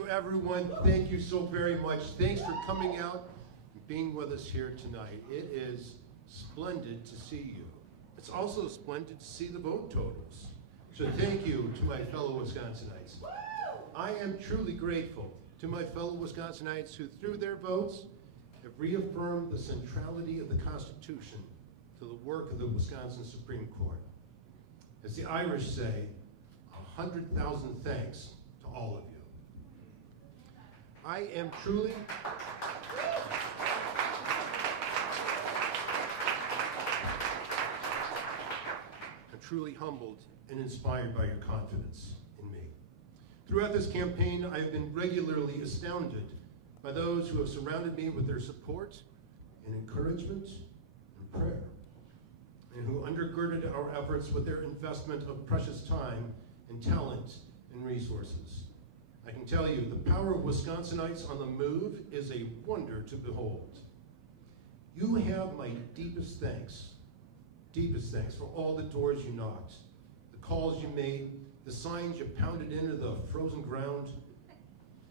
you, everyone. Thank you so very much. Thanks for coming out and being with us here tonight. It is splendid to see you. It's also splendid to see the vote totals. So thank you to my fellow Wisconsinites. I am truly grateful to my fellow Wisconsinites who, through their votes, have reaffirmed the centrality of the Constitution to the work of the Wisconsin Supreme Court. As the Irish say, 100,000 thanks to all of you. I am truly humbled and inspired by your confidence in me. Throughout this campaign, I have been regularly astounded by those who have surrounded me with their support and encouragement and prayer, and who undergirded our efforts with their investment of precious time and talent and resources. I can tell you, the power of Wisconsinites on the move is a wonder to behold. You have my deepest thanks for all the doors you knocked, the calls you made, the signs you pounded into the frozen ground,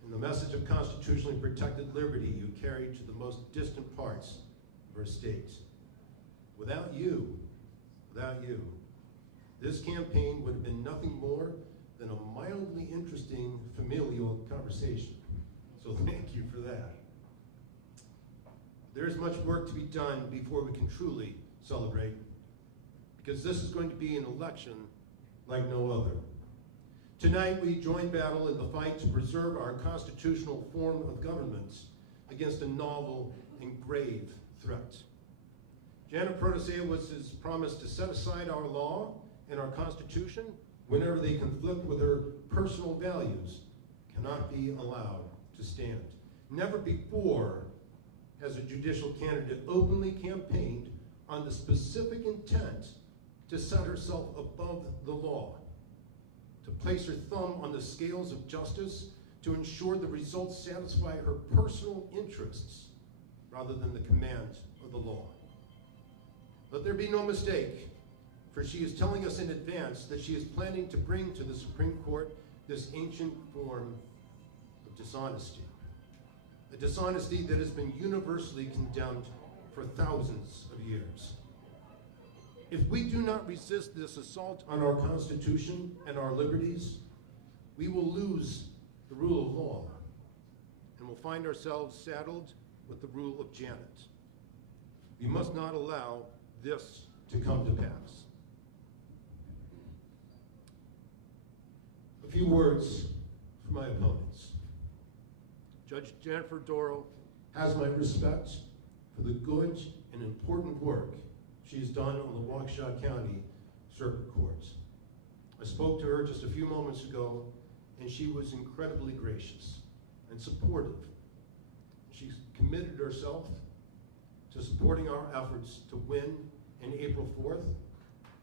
and the message of constitutionally protected liberty you carried to the most distant parts of our state. Without you, this campaign would have been nothing more than a mildly interesting familial conversation. So thank you for that. There's much work to be done before we can truly celebrate, because this is going to be an election like no other. Tonight we join battle in the fight to preserve our constitutional form of government against a novel and grave threat. Janet Protasewicz' promise to set aside our law and our Constitution whenever they conflict with her personal values cannot be allowed to stand. Never before has a judicial candidate openly campaigned on the specific intent to set herself above the law, to place her thumb on the scales of justice, to ensure the results satisfy her personal interests rather than the command of the law. Let there be no mistake, for she is telling us in advance that she is planning to bring to the Supreme Court this ancient form of dishonesty, a dishonesty that has been universally condemned for thousands of years. If we do not resist this assault on our Constitution and our liberties, we will lose the rule of law and will find ourselves saddled with the rule of Janet. We must not allow this to come to pass. A few words for my opponents. Judge Jennifer Dorow has my respect for the good and important work she's done on the Waukesha County Circuit Court. I spoke to her just a few moments ago, and she was incredibly gracious and supportive. She's committed herself to supporting our efforts to win on April 4th,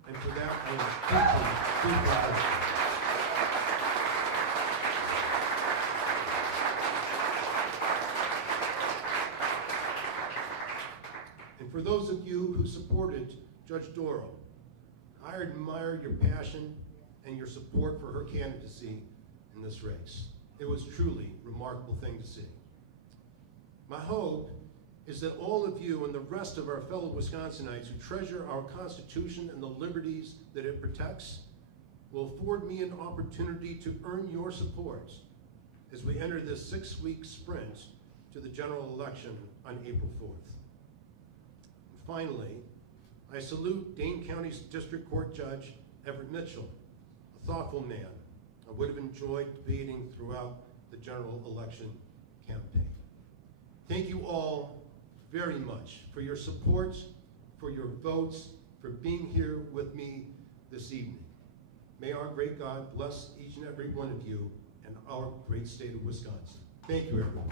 and for that I am deeply grateful. And for those of you who supported Judge Dorow, I admire your passion and your support for her candidacy in this race. It was truly a remarkable thing to see. My hope is that all of you and the rest of our fellow Wisconsinites who treasure our Constitution and the liberties that it protects will afford me an opportunity to earn your support as we enter this 6-week sprint to the general election on April 4th. And finally, I salute Dane County's District Court Judge Everett Mitchell, a thoughtful man I would have enjoyed debating throughout the general election campaign. Thank you all very much for your support, for your votes, for being here with me this evening. May our great God bless each and every one of you and our great state of Wisconsin. Thank you, everyone.